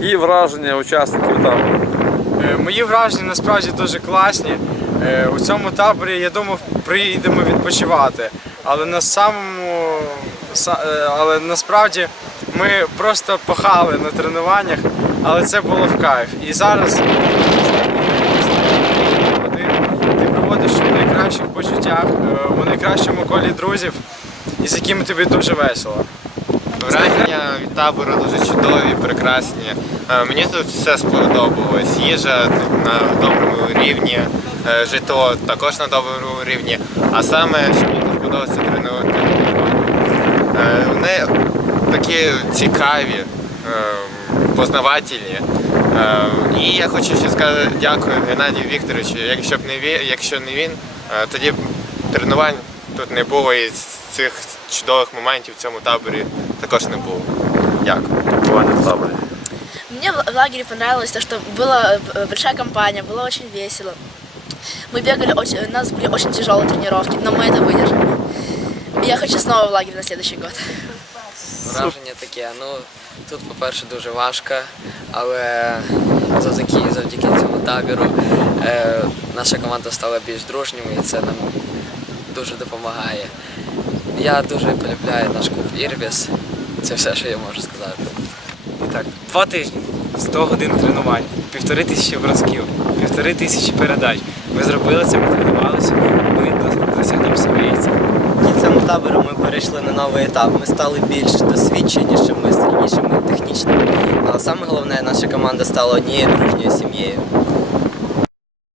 І враження учасників табору. Е, Мої враження насправді дуже класні. Е, У цьому таборі, я думав, приїдемо відпочивати. Але на самому е, але насправді ми просто пахали на тренуваннях, але це було в кайф. І зараз ти проводиш у найкращих почуттях, у найкращому колі друзів, і з якими тобі дуже весело. Враження від табору дуже чудові, прекрасні. Е, Мені тут все сподобалось. Їжа тут на доброму рівні, е, житло також на доброму рівні. А саме, що мені тут сподобалося трену- тренування. Е, Вони такі цікаві, познавательні. І я хочу ще сказати дякую Геннадію Вікторовичу. Якщо б не він, якщо не він, тоді тренувань тут не було і цих чудових моментів в цьому таборі також не було. Дякую. Перебування в таборі. Мне в в лагере понравилось то, что была э, большая компания, было очень весело. Мы бегали, очень, у нас были очень тяжелые тренировки, но мы это выдержали. И Я хочу снова в лагерь на следующий год. Враження таке. Ну тут, по-перше, дуже важко, але завдяки, завдяки цьому табору е, наша команда стала більш дружніми і це нам дуже допомагає. Я дуже полюбляю наш клуб Ірбіс. Це все, що я можу сказати. І так, два тижні, 100 годин тренувань, півтори тисячі бросків, півтори тисячі передач. Ми зробили це, ми тренувалися, ми дос- досягнемо своєї цілі. Цьому табору ми перейшли на новий етап. Ми стали більш досвідченішими, сильнішими, технічними. Але саме головне, наша команда стала однією дружньою сім'єю.